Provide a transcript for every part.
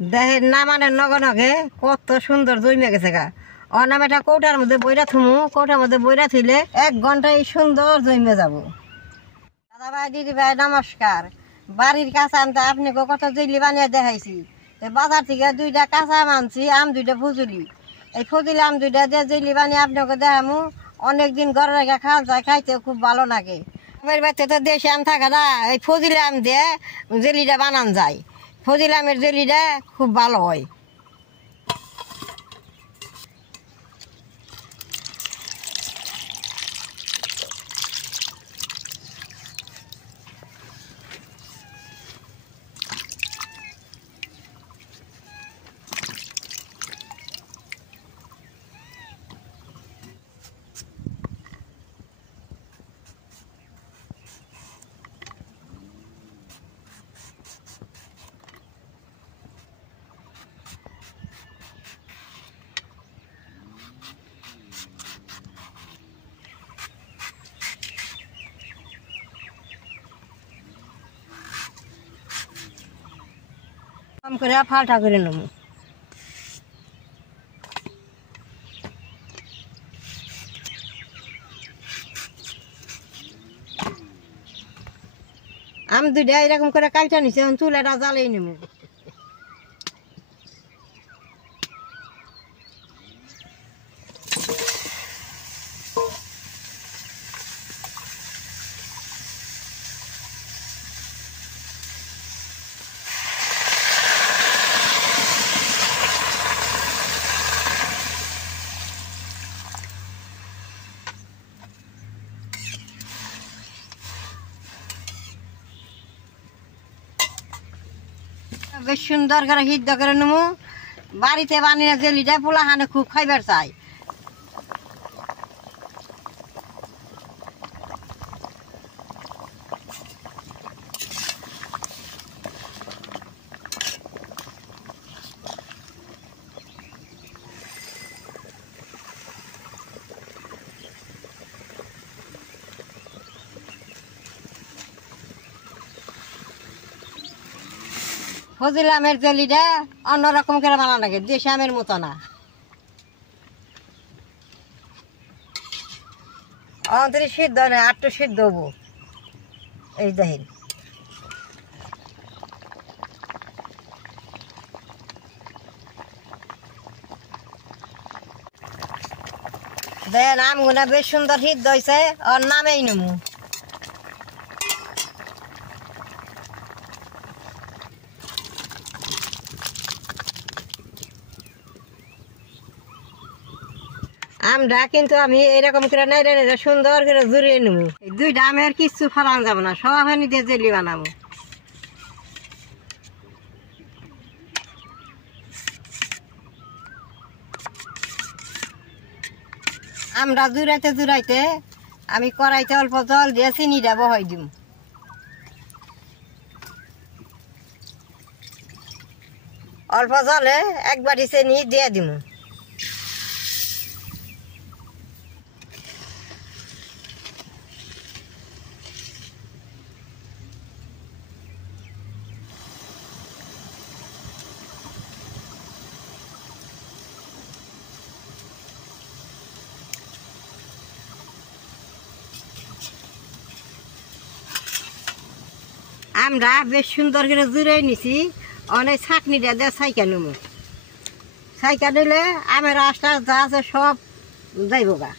দেহের নামানের নগে নগে কত সুন্দর জমে গেছে গা। অনাম এটা কৌটার মধ্যে বইরা থুমু, কৌটার মধ্যে বইরা থইলে 1 ঘন্টায় সুন্দর জমে যাব। দাদা ভাই দিদি ভাই নমস্কার। বাড়ির কাঁচা আনতে আপনি কত জেলি বানিয়ে দেখাইছি। বাজার থেকে 2টা কাঁচা আম আনছি, আম 2টা ফুজুলি। এই ফুজুলি আম 2টা দিয়ে জেলি বানিয়ে আপনাকে দেখামু। অনেকদিন ঘরে রেখে খাওয়া যায়, খাইতে খুব ভালো লাগে। আমার বাড়িতে তো দেশি আম থাকে না, এই ফজিলা আম দিয়ে জেলিটা বানান যায়। ফজিলা আমের জেলিটা খুব ভালো হয়। কম করে ফালটা করে নেব। আম 2টা এরকম করে কালটা নিছে, এখন চুলাটা জ্বালিয়ে নেব। বেশ সুন্দর করে সিদ্ধ করে নেব। বাড়িতে বানিয়ে জেলিটা পোলাহানে খুব খাইবার চাই। ফজিলা আমের জেলিটা অন্যরকম করে বানানো লাগে, দেশি আমের মতো না। অন্তরি সিদ্ধ নেই, আটটু সিদ্ধ হবো। এই দেখেন দেখেন আমগুলা বেশ সুন্দর সিদ্ধ হয়েছে। ওর নামেই নেবো। আমটা কিন্তু আমি এরকম করে নাইলে সুন্দর করে জুড়িয়ে নেবো। 2টা আমের কিচ্ছু ফালান যাবো না, সব আমি দিয়ে জেলি বানাবো। আমরা জুড়াইতে জুড়াইতে আমি কড়াইতে অল্প জল দিয়ে চিনিটা বহাই দিব। অল্প জলে 1 বাটি চিনি দিয়ে দিব। আমরা বেশ সুন্দর করে জুড়াই নিছি। অনেক ছাকনিটা দিয়ে ছাইকা নেব। ছাইকা নিলে আমের আশটা যা আছে সব যাইব গা।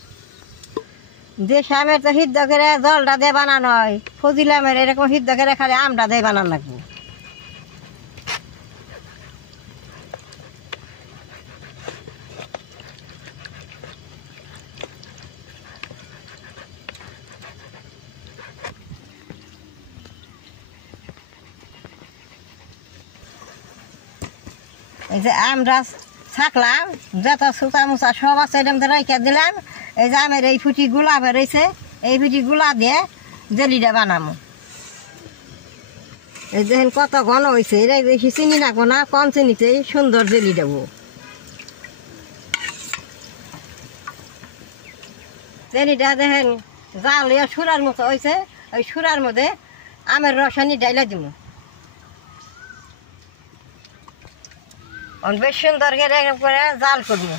দেশি আমের তো সিদ্ধ করে জলটা দিয়ে বানানো হয়, ফজিলা আমের এরকম সিদ্ধ করে খালি আমটা দিয়ে বানানো লাগবে। এই যে আমরা ছাকলাম, যত সুতা মুচা সব আছে এরকম রেখে দিলাম। এই যে আমের এই ফুটি গুলা বেরোইছে, এই ফুটি গুলা দিয়ে জেলিটা বানাবো। এই দেখেন কত ঘন হয়েছে। এটা বেশি চিনি রাখবো না, কম চিনিতেই সুন্দর জেলি দেবো। জেলিটা দেখেন জাল সুরার মতো হয়েছে। ওই সুরার মধ্যে আমের রসানি ডাইলা দিব। বেশ সুন্দর করে জাল করবো।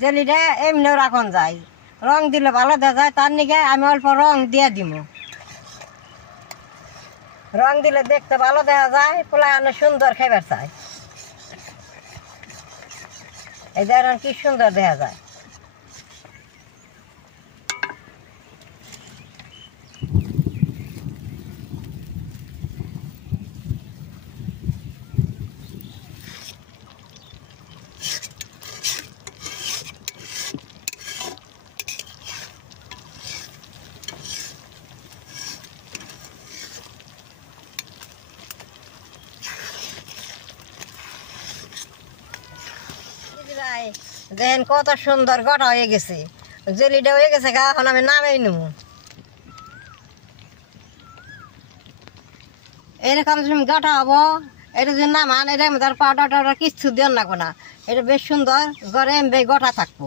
জেলিটা এমনিও রাখন যায়, রং দিলে ভালো দেখা যায়, তার নিকে আমি অল্প রং দিয়ে দিব। রং দিলে দেখতে ভালো দেখা যায়, পোলায় অনেক সুন্দর খাইবার চায়। এই দেখেন কি সুন্দর দেখা যায়। দেখেন কত সুন্দর গঠা হয়ে গেছে, জেলিটা হয়ে গেছে গা। এখন আমি নামেই নেব। এরকম যখন গঠা হবো, এটা যদি নামান, এটা তার পাউডার টাউডার কিচ্ছু দেওয়ার লাগবো না। এটা বেশ সুন্দর ঘরে এমবে গঠা থাকবো।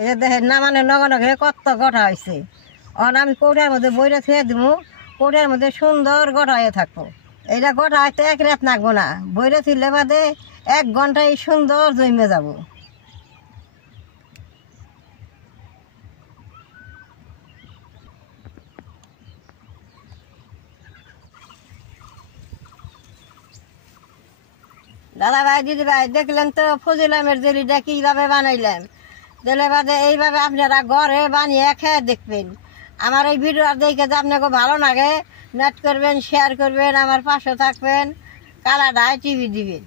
এই যে দেখেন নামানে নগে কত গঠা হয়েছে। এখন আমি কৌটার মধ্যে বইটা থুয়ে দিব, কৌটার মধ্যে সুন্দর গঠা হয়ে থাকবো। এইটা গঠা হয়তো এক রাত নাকবো না, বইটা থুলে বাদে 1 ঘন্টায় সুন্দর জমে যাব। দাদা ভাই দিদি ভাই, দেখলেন তো ফজিলামের জেলিটা কীভাবে বানাইলাম। দিলে বাদে এইভাবে আপনারা ঘরে বানিয়ে খেয়ে দেখবেন। আমার এই ভিডিও দেখে যে আপনাকে ভালো লাগে, নেট করবেন, শেয়ার করবেন, আমার পাশে থাকবেন, কালাডায় টিভি দিবেন।